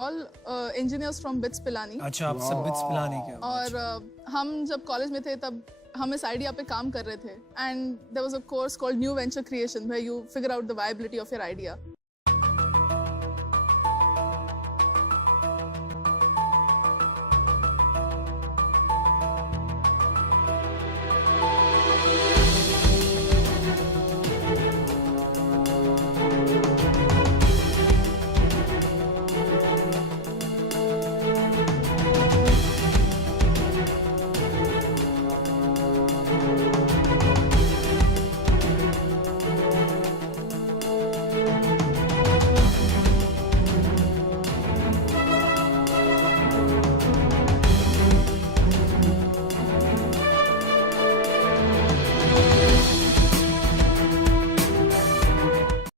All engineers from bits Pilani. अच्छा, आप सब बिट्स पिलानी के हो। और हम जब कॉलेज में थे तब हम इस आइडिया पे काम कर रहे थे, and there was a course called new venture creation where you figure out the viability of your idea.